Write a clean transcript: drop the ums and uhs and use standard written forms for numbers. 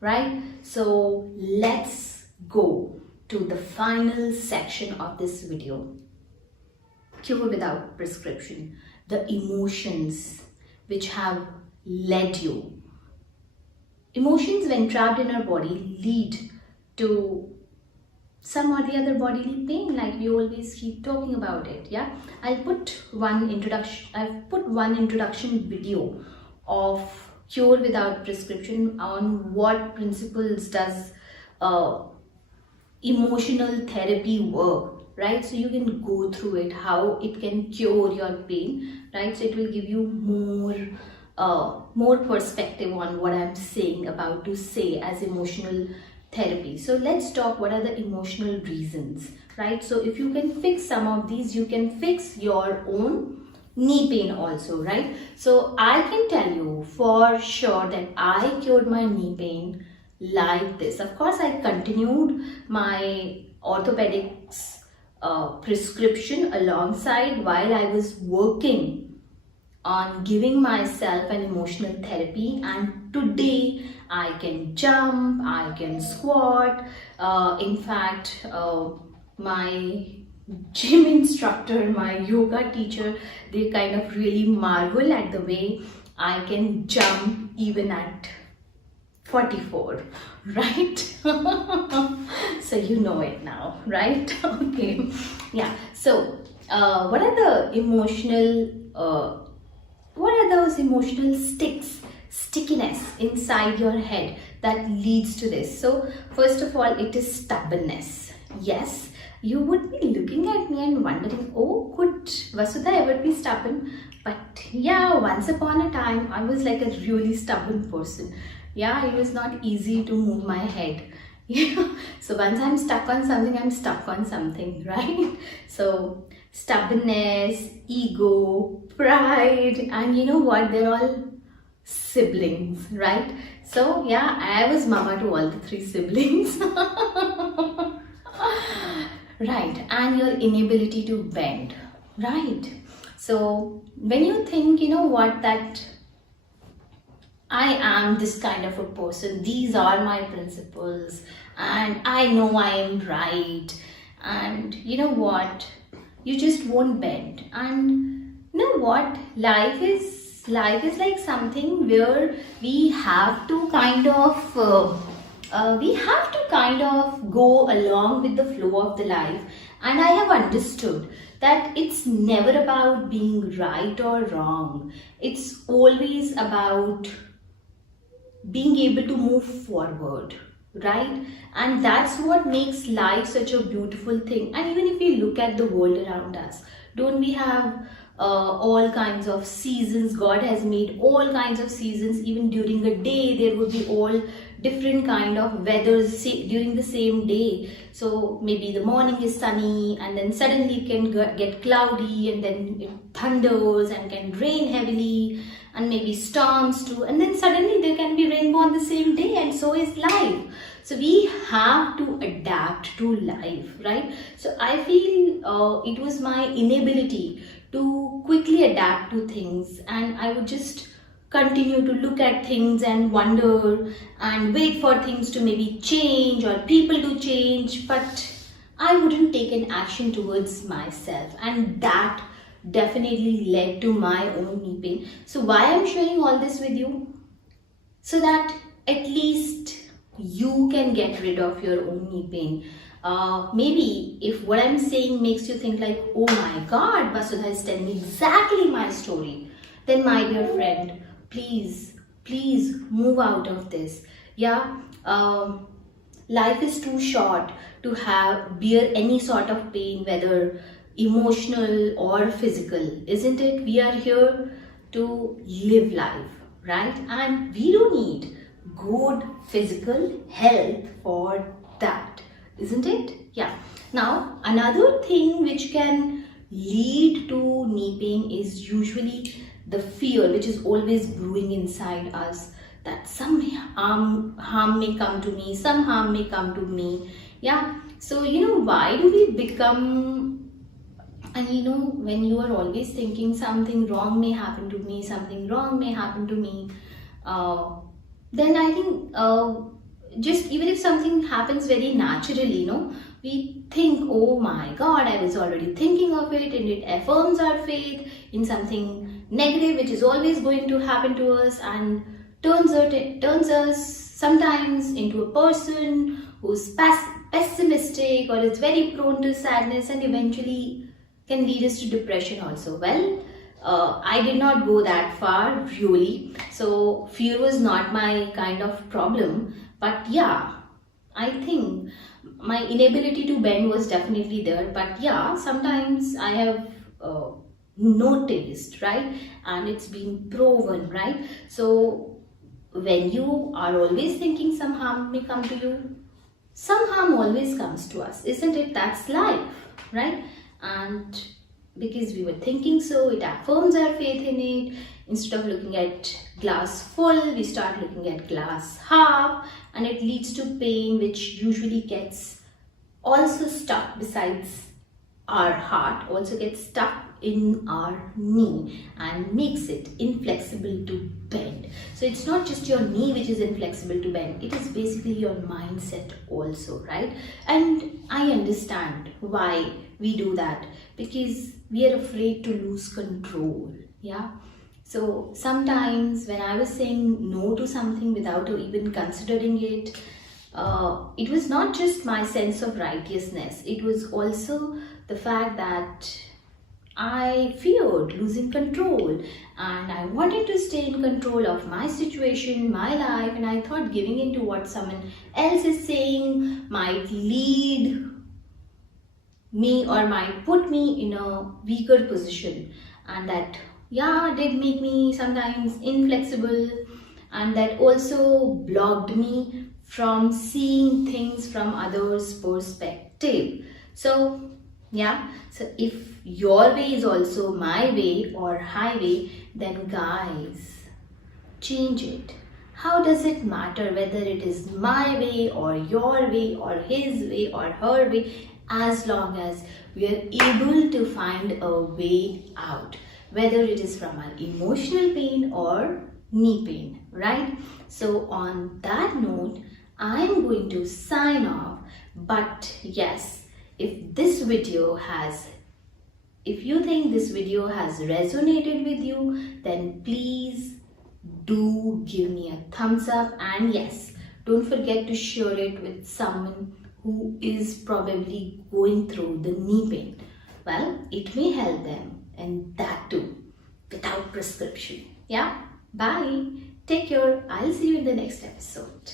right? So let's go to the final section of this video. Cure without prescription. The emotions which have led you. Emotions, when trapped in our body, lead to some or the other bodily pain, like we always keep talking about it. Yeah, I've put one introduction video of cure without prescription on what principles does emotional therapy work, right? So you can go through it, how it can cure your pain, right? So it will give you more perspective on what I'm saying about to say as emotional therapy. So let's talk what are the emotional reasons, right? So if you can fix some of these, you can fix your own knee pain also, right? So I can tell you for sure that I cured my knee pain like this. Of course, I continued my orthopedics prescription alongside while I was working on giving myself an emotional therapy, and today I can jump, I can squat. In fact, my gym instructor, my yoga teacher, they kind of really marvel at the way I can jump even at 44, right? So you know it now, right? Okay, yeah. So what are the emotional what are those emotional stickiness inside your head that leads to this? So first of all, it is stubbornness. Yes, you would be looking at me and wondering, oh, could Vasudha ever be stubborn? But yeah, once upon a time I was like a really stubborn person. Yeah, it was not easy to move my head. Yeah. So once I'm stuck on something, I'm stuck on something, right? So stubbornness, ego, pride, and you know what? They're all siblings, right? So yeah, I was mama to all the three siblings. Right, and your inability to bend, right? So when you think, you know what, that I am this kind of a person, these are my principles, and I know I am right, and you know what, you just won't bend. And you know what, life is like something where we have to kind of go along with the flow of the life. And I have understood that it's never about being right or wrong. It's always about being able to move forward, right? And that's what makes life such a beautiful thing. And even if we look at the world around us, don't we have all kinds of seasons? God has made all kinds of seasons. Even during a day there would be all different kind of weathers during the same day. So maybe the morning is sunny, and then suddenly it can get cloudy, and then it thunders and can rain heavily, and maybe storms too, and then suddenly there can be rainbow on the same day. And so is life. So we have to adapt to life, right? So I feel it was my inability to quickly adapt to things, and I would just continue to look at things and wonder and wait for things to maybe change or people to change, but I wouldn't take an action towards myself, and that definitely led to my own knee pain. So why I'm sharing all this with you? So that at least you can get rid of your own knee pain. Maybe if what I'm saying makes you think like, oh my God, Vasudha is telling me exactly my story, then my dear friend, please move out of this. Yeah, life is too short to bear any sort of pain, whether emotional or physical, isn't it? We are here to live life, right? And we don't need good physical health for that, isn't it? Yeah. Now another thing which can lead to knee pain is usually the fear which is always brewing inside us, that some harm may come to me, some harm may come to me. Yeah. So you know, why do we become, and you know, when you are always thinking something wrong may happen to me, something wrong may happen to me, then I think just even if something happens very naturally, we think, oh my god, I was already thinking of it, and it affirms our faith in something negative which is always going to happen to us, and turns us sometimes into a person who's pessimistic or is very prone to sadness, and eventually can lead us to depression also. Well, I did not go that far really, so fear was not my kind of problem. But yeah, I think my inability to bend was definitely there. But yeah, sometimes I have noticed, right? And it's been proven, right? So when you are always thinking some harm may come to you, some harm always comes to us, isn't it? That's life, right? And because we were thinking so, it affirms our faith in it. Instead of looking at glass full, we start looking at glass half, and it leads to pain, which usually gets also stuck besides our heart, also gets stuck in our knee and makes it inflexible to bend. So it's not just your knee which is inflexible to bend, it is basically your mindset also, right? And I understand why we do that, because we are afraid to lose control. Yeah. So sometimes when I was saying no to something without even considering it, it was not just my sense of righteousness, it was also the fact that I feared losing control, and I wanted to stay in control of my situation, my life, and I thought giving in to what someone else is saying might lead me or might put me in a weaker position, and that did make me sometimes inflexible, and that also blocked me from seeing things from others' perspective. So so if your way is also my way or highway, then guys, change it. How does it matter whether it is my way or your way or his way or her way, as long as we are able to find a way out, whether it is from our emotional pain or knee pain, right? So on that note, I'm going to sign off. But yes, if you think this video has resonated with you, then please do give me a thumbs up, and yes, don't forget to share it with someone who is probably going through the knee pain. Well, it may help them, and that too without prescription. Yeah, bye, take care, I'll see you in the next episode.